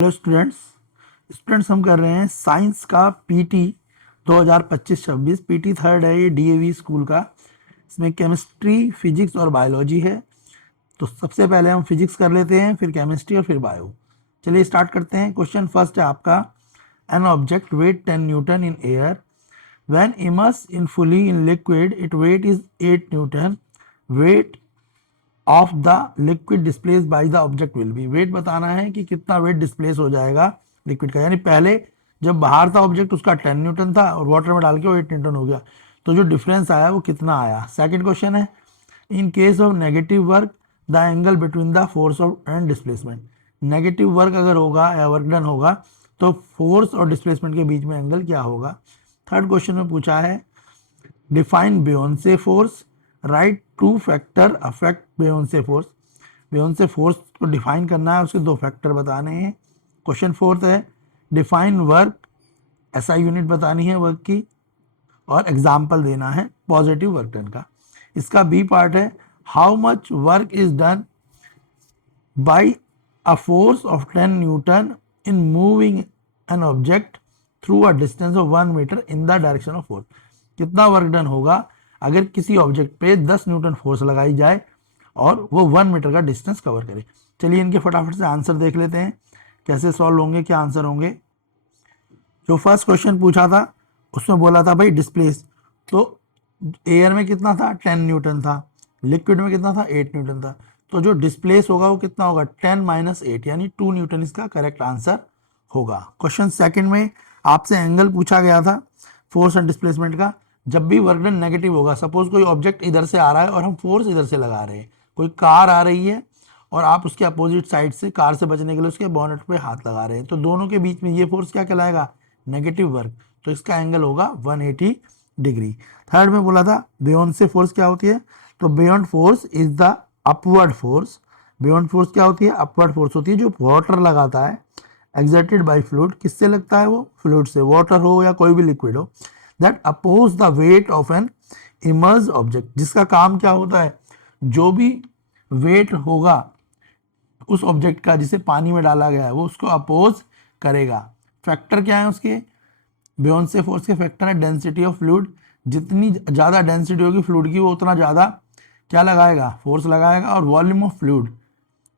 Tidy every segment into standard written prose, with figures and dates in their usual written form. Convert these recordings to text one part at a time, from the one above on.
Hello students हम कर रहे हैं साइंस का पीटी 2025-26। पीटी थर्ड है, ये डीएवी स्कूल का। इसमें केमिस्ट्री, फिजिक्स और बायोलॉजी है। तो सबसे पहले हम फिजिक्स कर लेते हैं, फिर केमिस्ट्री और फिर बायो। चलिए स्टार्ट करते हैं। क्वेश्चन फर्स्ट है आपका, an object weight 10 newton in air, when immerse in fully in liquid it weight is 8 newton, weight of the liquid displace by the object will be. Weight बताना है कि कितना wait displace हो जाएगा liquid का, यानी पहले जब बाहर था ऑब्जेक्ट उसका 10 न्यूटन था और वाटर में डाल के वो 8 न्यूटन हो गया, तो जो डिफरेंस आया वो कितना आया। सेकंड क्वेश्चन है, in case of negative work the angle between the force of and displacement. Negative work अगर होगा या वर्क डन होगा तो फोर्स और डिस्प्लेसमेंट के बीच में एंगल क्या होगा। थर्ड क्वेश्चन में पूछा है, define बेयोंसे force, right two factor affect बेयोंसे force. बेयोंसे force को डिफाइन करना है, उसके दो फैक्टर बताने हैं। क्वेश्चन फोर्थ है, डिफाइन वर्क, एसआई यूनिट बतानी है वर्क की और एग्जाम्पल देना है पॉजिटिव वर्क डन का। इसका बी पार्ट है, how much work is done by a force of 10 newton in moving an object through a distance of 1 metre in the direction of force. कितना work done होगा अगर किसी object पे 10 Newton force लगाई जाए और वो 1 मीटर का डिस्टेंस कवर करे। चलिए इनके फटाफट से आंसर देख लेते हैं, कैसे सॉल्व होंगे, क्या आंसर होंगे। जो फर्स्ट क्वेश्चन पूछा था उसमें बोला था भाई डिस्प्लेस, तो एयर में कितना था 10 न्यूटन था, लिक्विड में कितना था 8 न्यूटन था, तो जो डिस्प्लेस होगा वो कितना होगा 10 माइनस 8 यानी 2 न्यूटन इसका करेक्ट आंसर होगा। क्वेश्चन सेकंड में आपसे एंगल पूछा गया था फोर्स एंड डिस्प्लेसमेंट का। जब भी वर्क डन नेगेटिव होगा, सपोज कोई ऑब्जेक्ट इधर से आ रहा है और हम फोर्स इधर से लगा रहे हैं, कोई कार आ रही है और आप उसके अपोजिट साइड से कार से बचने के लिए उसके बोनेट पे हाथ लगा रहे हैं, तो दोनों के बीच में ये फोर्स क्या कहलाएगा, नेगेटिव वर्क, तो इसका एंगल होगा 180 डिग्री। थर्ड में बोला था बियॉन्ड से फोर्स क्या होती है, तो beyond force is the upward force. Beyond force क्या होती है, अपवर्ड फोर्स होती है जो वाटर लगाता है, एक्सर्टेड बाय फ्लूइड। किससे लगता है वो, फ्लूइड से, वाटर हो या कोई भी लिक्विड हो, that oppose the weight of an immerse object. जिसका काम क्या होता है, जो भी वेट होगा उस ऑब्जेक्ट का जिसे पानी में डाला गया है वो उसको अपोज करेगा। फैक्टर क्या है उसके, बियॉन्ड फोर्स के फैक्टर है डेंसिटी ऑफ फ्लूइड। जितनी ज़्यादा डेंसिटी होगी फ्लूइड की वो उतना ज़्यादा क्या लगाएगा, फोर्स लगाएगा। और volume of fluid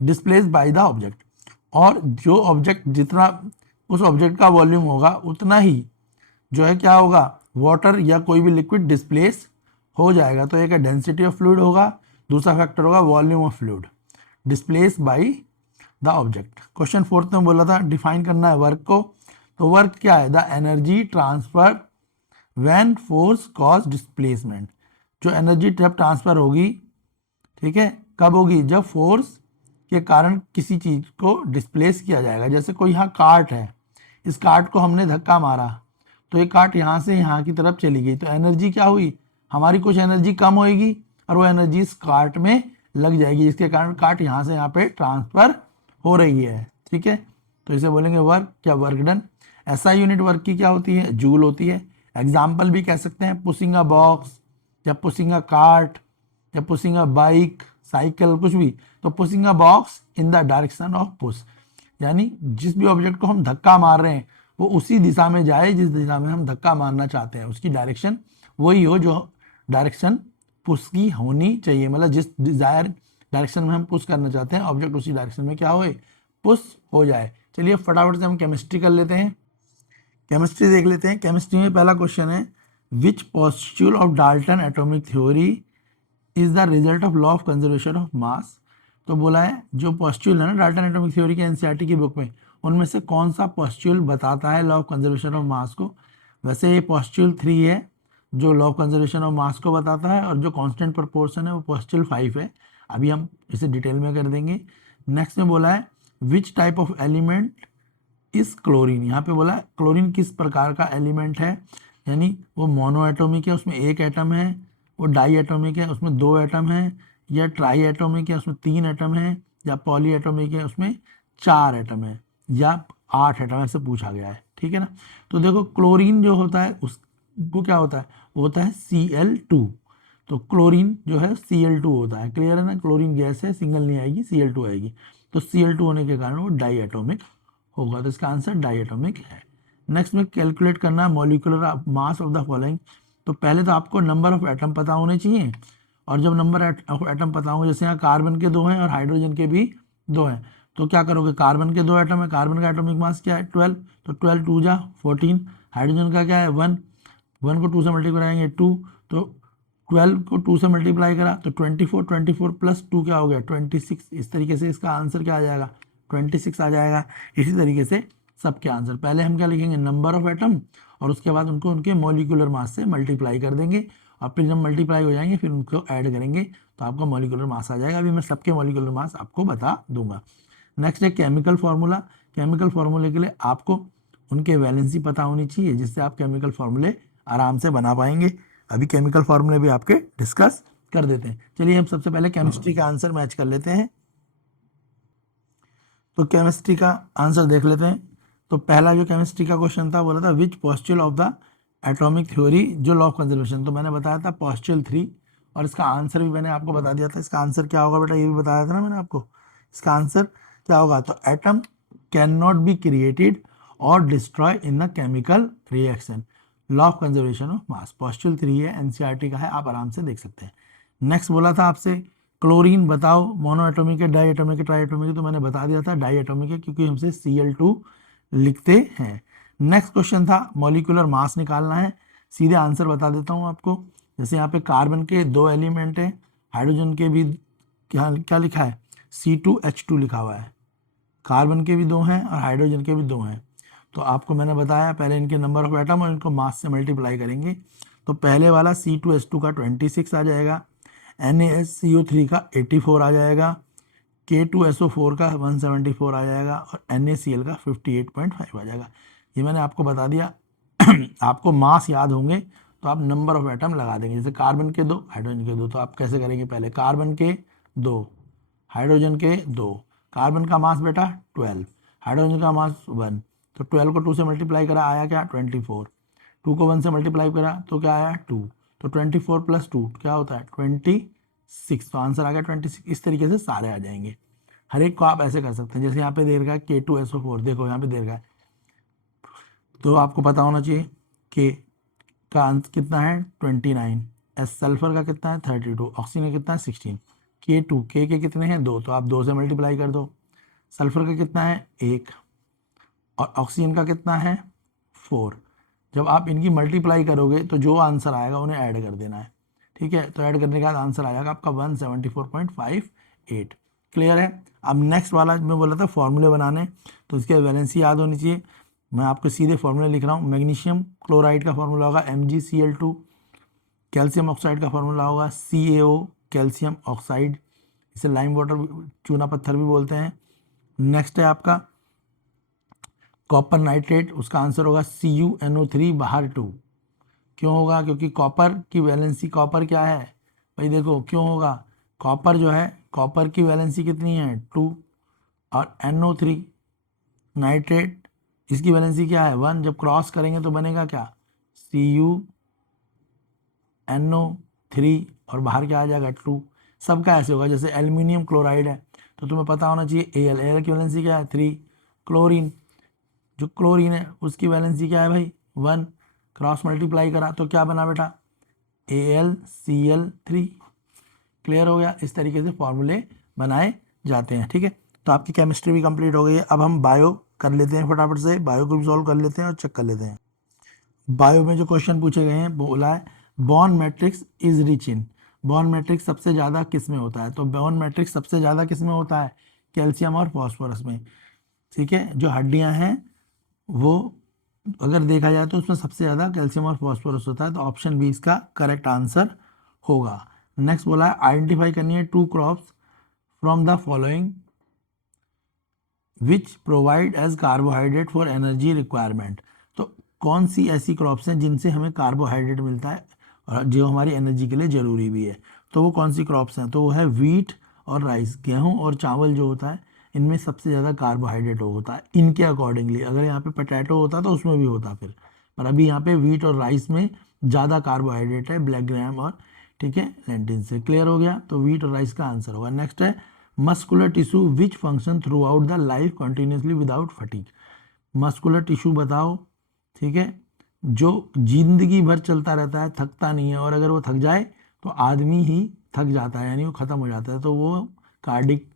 displace by the object, और जो ऑब्जेक्ट जितना उस ऑब्जेक्ट का वॉल्यूम होगा उतना ही जो है क्या होगा, वाटर या कोई भी लिक्विड डिस्प्लेस हो जाएगा। तो एक डेंसिटी ऑफ फ्लूइड होगा, दूसरा फैक्टर होगा volume of fluid displace by the object. Question fourth में बोला था डिफाइन करना है वर्क को, तो वर्क क्या है, the energy transfer when force cause displacement. जो एनर्जी जब ट्रांसफर होगी, ठीक है, कब होगी, जब फोर्स के कारण किसी चीज को डिस्प्लेस किया जाएगा। जैसे कोई यहाँ कार्ट है, इस कार्ट को हमने धक्का मारा तो ये कार्ट यहाँ से यहाँ की तरफ चली गई, तो एनर्जी क्या हुई, हमारी कुछ एनर्जी कम होएगी और वो एनर्जी इस कार्ट में लग जाएगी, जिसके कारण कार्ट यहाँ से यहाँ पे ट्रांसफर हो रही है। ठीक है, तो इसे बोलेंगे वर्क, क्या वर्क डन। ऐसा यूनिट वर्क की क्या होती है, जूल होती है। एग्जाम्पल भी कह सकते हैं, पुशिंग अ बॉक्स या पुशिंग अ कार्ट या पुशिंग अ बाइक, साइकिल, कुछ भी, तो pushing a box in the direction of push, यानी जिस भी ऑब्जेक्ट को हम धक्का मार रहे हैं वो उसी दिशा में जाए जिस दिशा में हम धक्का मारना चाहते हैं, उसकी डायरेक्शन वही हो जो डायरेक्शन पुश की होनी चाहिए। मतलब जिस डिजायर डायरेक्शन में हम पुश करना चाहते हैं ऑब्जेक्ट उसी डायरेक्शन में क्या होए, पुश हो जाए। चलिए फटाफट से हम केमिस्ट्री कर लेते हैं, केमिस्ट्री देख लेते हैं। केमिस्ट्री में पहला क्वेश्चन है, which postulate of Dalton atomic theory is the result of law of conservation of mass. तो बोला है जो पोस्ट्यूल है ना डाल्टन एटॉमिक थ्योरी के एनसीईआरटी की बुक में, उनमें से कौन सा पोस्ट्यूल बताता है law of conservation of mass को। वैसे ये पोस्ट्यूल 3 है जो law of conservation of mass को बताता है, और जो कांस्टेंट प्रोपोर्शन है वो पोस्ट्यूल 5 है। अभी हम इसे डिटेल में कर देंगे। नेक्स्ट में बोला है विच टाइप ऑफ एलिमेंट इस क्लोरीन। यहाँ पे बोला है क्लोरीन किस प्रकार का एलिमेंट है, यानी वो मोनो एटॉमिक है उसमें एक एटम है, वो डाई एटॉमिक है उसमें 2 एटम है, या ट्राई एटॉमिक है उसमें 3 एटम है, या पॉली एटॉमिक है उसमें 4 एटम है, या 8 एटम, ऐसे पूछा गया है। ठीक है ना, तो देखो क्लोरीन जो होता है उसको क्या होता है, वो होता है Cl2। तो क्लोरीन जो है Cl2 होता है, क्लियर है ना, क्लोरीन गैस है, सिंगल नहीं आएगी, Cl2 आएगी, तो Cl2 होने के कारण वो डाई एटॉमिक होगा, तो इसका आंसर डाइएटॉमिक है। नेक्स्ट में कैलकुलेट करना है molecular mass of the following. तो पहले तो आपको नंबर ऑफ एटम पता होने चाहिए, और जब नंबर ऑफ एटम पता होंगे, जैसे यहाँ कार्बन के 2 हैं और हाइड्रोजन के भी 2 हैं, तो क्या करोगे, कार्बन के 2 एटम है, कार्बन का एटॉमिक मास क्या है 12, तो 12 2 जा 14, हाइड्रोजन का क्या है 1, 1 को 2 से मल्टीप्लाई करेंगे 2, तो 12 को 2 से मल्टीप्लाई करा तो 24, 24 प्लस 2 क्या हो गया 26। इस तरीके से इसका आंसर क्या आ जाएगा 26 आ जाएगा। इसी तरीके से सबके आंसर, पहले हम क्या लिखेंगे नंबर ऑफ एटम, और उसके बाद उनको उनके मॉलिक्यूलर मास से मल्टीप्लाई कर देंगे, और फिर जब मल्टीप्लाई हो जाएंगे फिर उनको ऐड करेंगे तो आपका मॉलिक्यूलर मास आ जाएगा। अभी मैं सबके मॉलिक्यूलर मास आपको बता दूंगा। नेक्स्ट है केमिकल फार्मूला। केमिकल फार्मूले के लिए आपको उनके वैलेंसी पता होनी चाहिए, जिससे आप केमिकल फार्मूले आराम से बना पाएंगे। अभी केमिकल फार्मूले भी आपके डिस्कस कर देते हैं। चलिए हम सबसे पहले केमिस्ट्री का आंसर मैच कर लेते हैं। तो केमिस्ट्री का आंसर देख लेते हैं। तो पहला जो केमिस्ट्री का क्वेश्चन था बोला था विच पोस्टुल ऑफ द एटॉमिक थ्योरी जो लॉ ऑफ कंजर्वेशन, तो मैंने बताया था पोस्टुल 3, और इसका आंसर भी मैंने आपको बता दिया था। इसका आंसर क्या होगा बेटा, ये भी बताया था ना मैंने आपको। इसका आंसर क्या होगा, तो atom can not be created और destroy in the chemical reaction, law of conservation of mass, postulate 3 है, एनसीईआरटी का है, आप आराम से देख सकते हैं। नेक्स्ट बोला था आपसे क्लोरीन बताओ मोनो एटॉमिक है, डाई एटॉमिक है, ट्राई एटॉमिक है, तो मैंने बता दिया था डाई एटॉमिक है, क्योंकि हमसे Cl2 लिखते हैं। नेक्स्ट क्वेश्चन था मॉलिक्यूलर मास निकालना है, सीधे आंसर बता देता हूँ आपको। जैसे यहाँ पे कार्बन के 2 एलिमेंट हैं, हाइड्रोजन के भी क्या क्या लिखा है C2H2 लिखा हुआ है, कार्बन के भी 2 हैं और हाइड्रोजन के भी 2 हैं। तो आपको मैंने बताया पहले इनके नंबर ऑफ एटम और इनको मास से मल्टीप्लाई करेंगे, तो पहले वाला C2H2 का 26 आ जाएगा, NaCO3 का 84 आ जाएगा, K2SO4 का 174 आ जाएगा, और NaCl का 58.5 आ जाएगा। ये मैंने आपको बता दिया। आपको मास याद होंगे तो आप नंबर ऑफ एटम लगा देंगे। जैसे कार्बन के 2 हाइड्रोजन के 2, तो आप कैसे करेंगे, पहले कार्बन के 2 हाइड्रोजन के 2, कार्बन का मास बेटा 12, हाइड्रोजन का मास 1, तो 12 को 2 से मल्टीप्लाई करा आया क्या 24, 2 को 1 से मल्टीप्लाई करा तो क्या आया 2, तो 24 प्लस 2 क्या होता है 26, तो आंसर आ गया 26। इस तरीके से सारे आ जाएंगे। हर एक को आप ऐसे कर सकते हैं। जैसे यहाँ पे दे रखा है K2SO4, देखो यहाँ पे दे रखा है, तो आपको पता होना चाहिए K का अंत कितना है 29, एस सल्फर का कितना है 32, ऑक्सीजन का कितना है 16, K2 K के कितने हैं 2, तो आप 2 से मल्टीप्लाई कर दो। सल्फर का कितना है 1 और ऑक्सीजन का कितना है 4। जब आप इनकी मल्टीप्लाई करोगे तो जो आंसर आएगा उन्हें ऐड कर देना है, ठीक है। तो ऐड करने के बाद आंसर आ जाएगा आपका 174.58। क्लियर है। अब नेक्स्ट वाला मैं बोला था फॉर्मूले बनाने, तो इसके वैलेंसी याद होनी चाहिए। मैं आपको सीधे फॉर्मूले लिख रहा हूँ। मैग्नीशियम क्लोराइड का फॉर्मूला होगा MgCl2, कैल्शियम ऑक्साइड का फॉर्मूला होगा CaO कैल्शियम ऑक्साइड, इसे लाइम वाटर चूना पत्थर भी बोलते हैं। नेक्स्ट है आपका कॉपर नाइट्रेट, उसका आंसर होगा CuNO3 बाहर 2। क्यों होगा, क्योंकि कॉपर की वैलेंसी, कॉपर क्या है भाई देखो क्यों होगा, कॉपर जो है कॉपर की वैलेंसी कितनी है 2, और NO3 नाइट्रेट इसकी वैलेंसी क्या है 1, जब क्रॉस करेंगे तो बनेगा क्या CuNO3 और बाहर क्या आ जाएगा 2। सबका ऐसे होगा। जैसे एल्यूमिनियम क्लोराइड है तो तुम्हें पता होना चाहिए Al की वैलेंसी क्या है 3, क्लोरीन जो क्लोरीन है उसकी वैलेंसी क्या है भाई 1, क्रॉस मल्टीप्लाई करा तो क्या बना बेटा AlCl3। क्लियर हो गया। इस तरीके से फॉर्मूले बनाए जाते हैं, ठीक है। तो आपकी केमिस्ट्री भी कंप्लीट हो गई है। अब हम बायो कर लेते हैं, फटाफट से बायो को भी सॉल्व कर लेते हैं और चेक कर लेते हैं। बायो में जो क्वेश्चन पूछे गए हैं बोला है bond matrix is rich in, bond matrix सबसे ज़्यादा किस में होता है, तो बॉन्ड मैट्रिक्स सबसे ज़्यादा किस में होता है कैल्शियम और फॉस्फोरस में, ठीक है। जो हड्डियां हैं वो अगर देखा जाए तो उसमें सबसे ज़्यादा कैल्शियम और फॉस्फोरस होता है, तो ऑप्शन बी इसका करेक्ट आंसर होगा। नेक्स्ट बोला है आइडेंटिफाई करनी है 2 crops from the following which provide as carbohydrate for energy requirement, तो कौन सी ऐसी क्रॉप्स हैं जिनसे हमें कार्बोहाइड्रेट मिलता है और जो हमारी एनर्जी के लिए ज़रूरी भी है, तो वो कौन सी क्रॉप्स हैं, तो वो है वीट और राइस, गेहूं और चावल जो होता है इनमें सबसे ज़्यादा कार्बोहाइड्रेट होता है इनके अकॉर्डिंगली। अगर यहाँ पे पोटैटो होता तो उसमें भी होता फिर, पर अभी यहाँ पे वीट और राइस में ज़्यादा कार्बोहाइड्रेट है ब्लैक ग्राम और ठीक है लेंटिन से। क्लियर हो गया, तो वीट और राइस का आंसर होगा। नेक्स्ट है muscular tissue which function through out the life continuously without fatigue, muscular tissue बताओ, ठीक है, जो जिंदगी भर चलता रहता है, थकता नहीं है, और अगर वो थक जाए तो आदमी ही थक जाता है, यानी वो खत्म हो जाता है, तो वो कार्डिक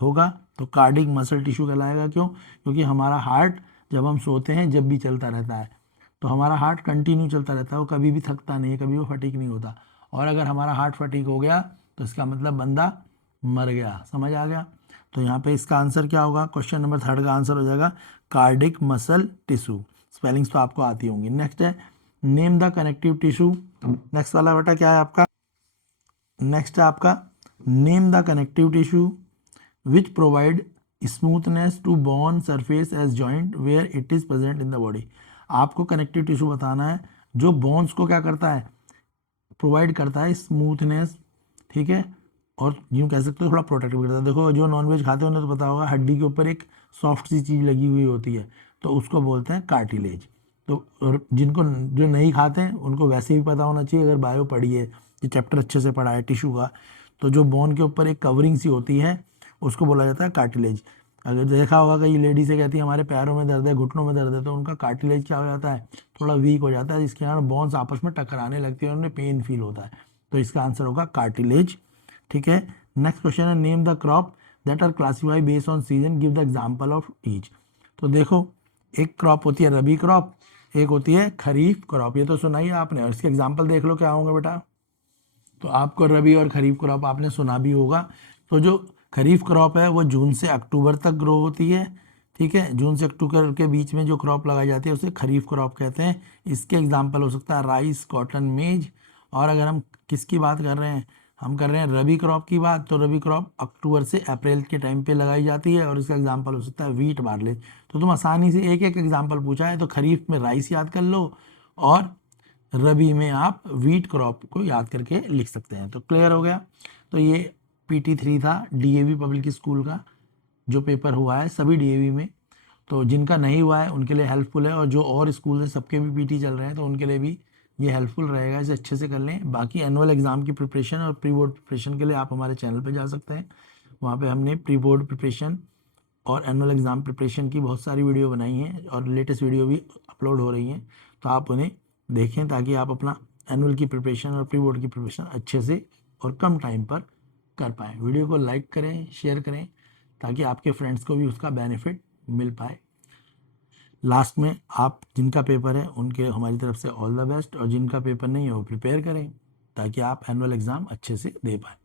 होगा। तो कार्डिक मसल टिश्यू कहलाएगा। क्यों? क्योंकि हमारा हार्ट जब हम सोते हैं जब भी चलता रहता है, तो हमारा हार्ट कंटिन्यू चलता रहता है, वो कभी भी थकता नहीं है, कभी वो फटीक नहीं होता। और अगर हमारा हार्ट फटीक हो गया तो इसका मतलब बंदा मर गया। समझ आ गया? तो यहाँ पे इसका आंसर क्या होगा? क्वेश्चन नंबर 3 का आंसर हो जाएगा कार्डिक मसल टिश्यू। स्पेलिंग्स तो आपको आती होंगी। नेक्स्ट है name the connective tissue. Next वाला बेटा क्या है आपका? नेक्स्ट है आपका name the connective tissue which provide smoothness to bone surface as joint where it is present in the body. आपको कनेक्टिव टिश्यू बताना है जो बोन्स को क्या करता है, प्रोवाइड करता है स्मूथनेस, ठीक है, और यूँ कह सकते हो थोड़ा प्रोटेक्ट भी करता है। देखो जो नॉनवेज खाते हैं उन्हें तो पता होगा, हड्डी के ऊपर एक सॉफ्ट सी चीज़ लगी हुई होती है, तो उसको बोलते हैं कार्टिलेज। तो और जिनको जो नहीं खाते हैं उनको वैसे भी पता होना चाहिए, अगर बायो पढ़ी है, ये चैप्टर अच्छे से पढ़ा है टिश्यू का, तो जो बोन के ऊपर एक कवरिंग सी होती है उसको बोला जाता है कार्टिलेज। अगर देखा होगा कई लेडी से कहती है हमारे पैरों में दर्द है, घुटनों में दर्द है, तो उनका कार्टिलेज क्या हो जाता है, थोड़ा वीक हो जाता है, जिसके कारण बोन्स आपस में टकराने लगती है और उन्हें पेन फील होता है। तो इसका आंसर होगा कार्टिलेज। ठीक है। नेक्स्ट क्वेश्चन है name the crop that are classify based on season, give the example of each. तो देखो एक क्रॉप होती है रबी क्रॉप, एक होती है खरीफ क्रॉप, ये तो सुना ही है आपने, और इसके एग्जाम्पल देख लो क्या होंगे बेटा। तो आपको रबी और खरीफ क्रॉप आपने सुना भी होगा। तो जो खरीफ क्रॉप है वो जून से अक्टूबर तक ग्रो होती है, ठीक है, जून से अक्टूबर के बीच में जो क्रॉप लगाई जाती है उसे खरीफ क्रॉप कहते हैं। इसके एग्जाम्पल हो सकता है राइस, कॉटन, मेज। और अगर हम किसकी बात कर रहे हैं, हम कर रहे हैं रबी क्रॉप की बात, तो रबी क्रॉप अक्टूबर से अप्रैल के टाइम पे लगाई जाती है, और इसका एग्जाम्पल हो सकता है वीट, बार्ले। तो तुम आसानी से एक एक एग्जाम्पल पूछा है, तो खरीफ में राइस याद कर लो, और रबी में आप वीट क्रॉप को याद करके लिख सकते हैं। तो क्लियर हो गया। तो ये PT3 था DAV पब्लिक स्कूल का जो पेपर हुआ है सभी DAV में। तो जिनका नहीं हुआ है उनके लिए हेल्पफुल है, और जो और स्कूल है सबके भी PT चल रहे हैं तो उनके लिए भी ये हेल्पफुल रहेगा, इसे अच्छे से कर लें। बाकी एनुअल एग्ज़ाम की प्रिपरेशन और प्री बोर्ड प्रिपरेशन के लिए आप हमारे चैनल पर जा सकते हैं, वहाँ पे हमने प्री बोर्ड प्रिपरेशन और एनुअल एग्ज़ाम प्रिपरेशन की बहुत सारी वीडियो बनाई हैं, और लेटेस्ट वीडियो भी अपलोड हो रही हैं, तो आप उन्हें देखें ताकि आप अपना एनुअल की प्रिपरेशन और प्री बोर्ड की प्रिपरेशन अच्छे से और कम टाइम पर कर पाएँ। वीडियो को लाइक करें, शेयर करें, ताकि आपके फ्रेंड्स को भी उसका बेनिफिट मिल पाए। लास्ट में आप जिनका पेपर है उनके हमारी तरफ से ऑल द बेस्ट, और जिनका पेपर नहीं है वो प्रिपेयर करें ताकि आप एनुअल एग्ज़ाम अच्छे से दे पाएँ।